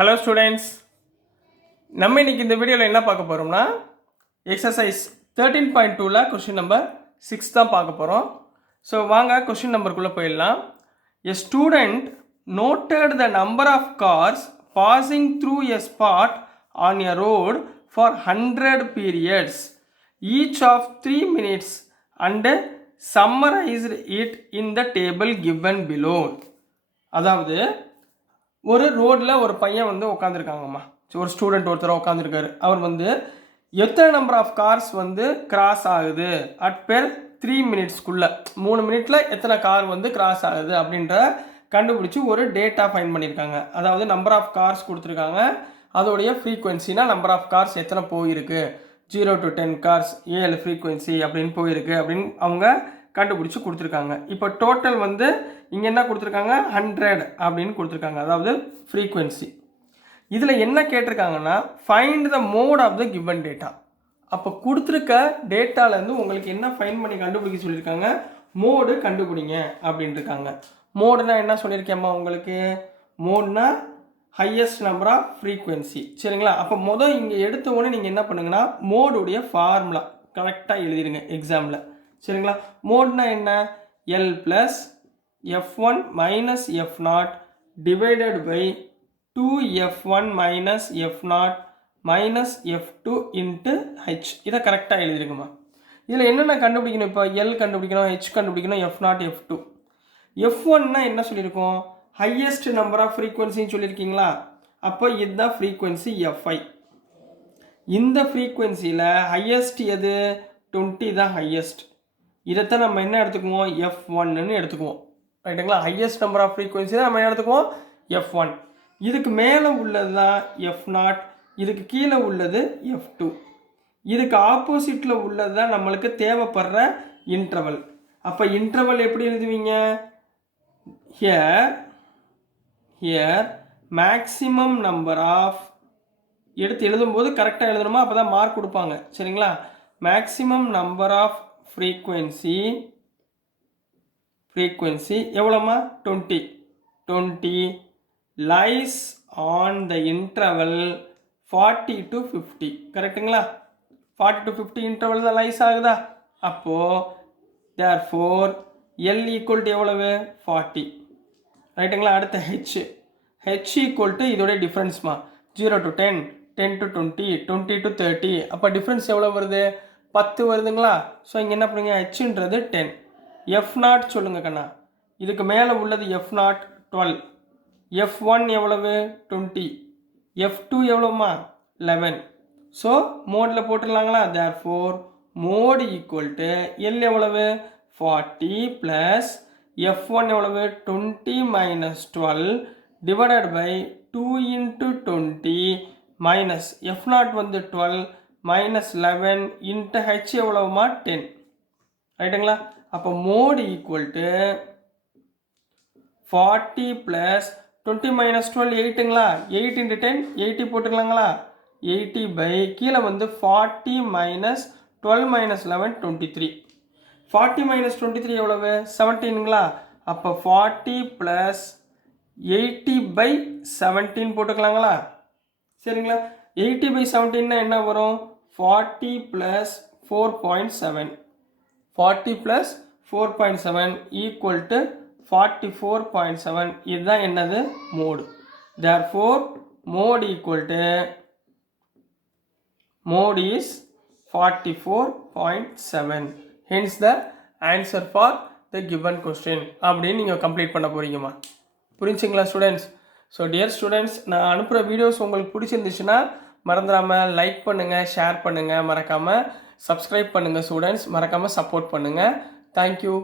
Hello students, நம்ம இன்னைக்கு இந்த வீடியோவில் என்ன பார்க்க போகிறோம்னா எக்ஸசைஸ் 13.2ல கொஸ்டின் நம்பர் 6 தான் பார்க்க போகிறோம். ஸோ வாங்க கொஸ்டின் நம்பருக்குள்ளே போயிடலாம். A student noted the number of cars passing through a spot on a road for 100 periods, each of 3 minutes and summarized it in the table given below. அதாவது ஒரு ரோடில் ஒரு பையன் வந்து உட்காந்துருக்காங்கம்மா, ஒரு ஸ்டூடெண்ட் ஒருத்தர் உட்காந்துருக்காரு. அவர் வந்து எத்தனை நம்பர் ஆஃப் கார்ஸ் வந்து கிராஸ் ஆகுது அட் பெர் 3 மினிட்ஸ்க்குள்ளே, 3 மினிட்ல எத்தனை கார் வந்து கிராஸ் ஆகுது அப்படின்ற கண்டுபிடிச்சி ஒரு டேட்டா ஃபைன் பண்ணியிருக்காங்க. அதாவது நம்பர் ஆஃப் கார்ஸ் கொடுத்துருக்காங்க, அதோடைய ஃப்ரீக்வன்சினா நம்பர் ஆஃப் கார்ஸ் எத்தனை போயிருக்கு, 0 to 10 கார்ஸ் 7 ஃப்ரீக்வன்சி அப்படின்னு போயிருக்கு அப்படின்னு அவங்க கண்டுபிடிச்சி கொடுத்துருக்காங்க. இப்போ டோட்டல் வந்து இங்கே என்ன கொடுத்துருக்காங்க, 100 அப்படின்னு கொடுத்துருக்காங்க, அதாவது ஃப்ரீக்வன்சி. இதில் என்ன கேட்டிருக்காங்கன்னா find the mode of the given data. அப்போ கொடுத்துருக்க டேட்டாலேருந்து உங்களுக்கு என்ன ஃபைன் பண்ணி கண்டுபிடிக்க சொல்லியிருக்காங்க, மோடு கண்டுபிடிங்க அப்படின்னு இருக்காங்க. மோடுனா என்ன சொல்லியிருக்கேம்மா உங்களுக்கு, மோட்னா ஹையஸ்ட் நம்பர் ஆஃப் ஃப்ரீக்வன்சி. சரிங்களா? அப்போ இங்கே எடுத்த உடனே நீங்கள் என்ன பண்ணுங்கன்னா மோடுடைய ஃபார்முலா கரெக்டாக எழுதிடுங்க எக்ஸாமில். சரிங்களா? மோட்னா என்ன, L plus f1 minus f0 divided by 2f1 minus f0 minus f2 into h. இதை கரெக்டாக எழுதிருக்குமா. இதில் என்னென்ன கண்டுபிடிக்கணும், இப்போ எல் கண்டுபிடிக்கணும், ஹெச் கண்டுபிடிக்கணும், f0 f2. f1னா என்ன சொல்லியிருக்கோம், ஹையஸ்ட் நம்பர் ஆஃப் ஃப்ரீக்வன்சின்னு சொல்லியிருக்கீங்களா. அப்போ இதுதான் ஃப்ரீக்வன்சி fi. இந்த ஃப்ரீக்வன்சியில் ஹையஸ்ட் எது, 20 தான் ஹையஸ்ட். இதைத்தான் நம்ம என்ன எடுத்துக்குவோம், f1ன்னு எடுத்துக்குவோம். ரைட்டுங்களா? ஹையஸ்ட் நம்பர் ஆஃப் ஃப்ரீக்வன்சி தான் நம்ம என்ன எடுத்துக்குவோம், f1. இதுக்கு மேலே உள்ளது தான் f0, இதுக்கு கீழே உள்ளது f2. இதுக்கு ஆப்போசிட்டில் உள்ளது தான் நம்மளுக்கு தேவைப்படுற இன்டர்வல். அப்போ இன்டர்வல் எப்படி எழுதுவீங்க, ஹியர் மேக்ஸிமம் நம்பர் ஆஃப், எடுத்து எழுதும்போது கரெக்டாக எழுதணுமா, அப்போ தான் மார்க் கொடுப்பாங்க. சரிங்களா? மேக்ஸிமம் நம்பர் ஆஃப் ஃப்ரீக்வன்சி எவ்வளோமா, 20 lies on the interval 40 to 50. கரெக்டுங்களா? 40 to 50 இன்டர்வல் தான் லைஸ் ஆகுதா. அப்போது தேர்ஃபோர் எல் ஈக்குவல் டு எவ்வளவு, 40. ரைட்டுங்களா? அடுத்த ஹெச் ஈக்குவல் டு இதோடைய டிஃப்ரென்ஸ்மா, 0 to 10, 10 to 20, 20 to 30. அப்போ டிஃப்ரென்ஸ் எவ்வளோ வருது, 10 வருதுங்களா. ஸோ இங்கே என்ன பண்ணுங்க, ஹெச்ன்றது 10. f0 சொல்லுங்க கண்ணா, இதுக்கு மேலே உள்ளது f0 12, f1 எவ்வளவு 20, f2 எவ்வளோமா 11. ஸோ மோடில் போட்டுடலாங்களா. Therefore mode equal to L எவ்வளவு 40 ப்ளஸ் f1 எவ்வளவு 20 minus 12 divided by 2 into 20 minus f0 வந்து 12 மைனஸ் 11 இன்ட்டு ஹெச் எவ்வளவுமா 10. ரைட்டுங்களா? அப்போ mode equal to 40 plus 20 minus 12 8ங்களா, 8 இன்ட்டு 10 80 போட்டுக்கலாங்களா. 80 பை கீழே வந்து 40 மைனஸ் 12 மைனஸ் 11 23. 40 மைனஸ் 23 எவ்வளவு 17ங்களா. அப்போ 40 ப்ளஸ் 80 பை 17 போட்டுக்கலாங்களா. சரிங்களா? 80 பை 17னா என்ன வரும், 40 ப்ளஸ் 4.7, 40 ப்ளஸ் 4.7 ஈக்குவல் டு 44.7. இதுதான் என்னது, mode. Therefore mode equal to mode is 44.7. Hence the answer for the given question அப்படின்னு நீங்கள் கம்ப்ளீட் பண்ண போகிறீங்கம்மா. புரிஞ்சுங்களா ஸ்டூடெண்ட்ஸ்? ஸோ டியர் ஸ்டூடெண்ட்ஸ், நான் அனுப்புகிற வீடியோஸ் உங்களுக்கு பிடிச்சிருந்துச்சுன்னா மறந்துடாமல் லைக் பண்ணுங்கள், ஷேர் பண்ணுங்கள், மறக்காமல் சப்ஸ்கிரைப் பண்ணுங்கள் ஸ்டூடெண்ட்ஸ், மறக்காமல் சப்போர்ட் பண்ணுங்கள். தேங்க்யூ.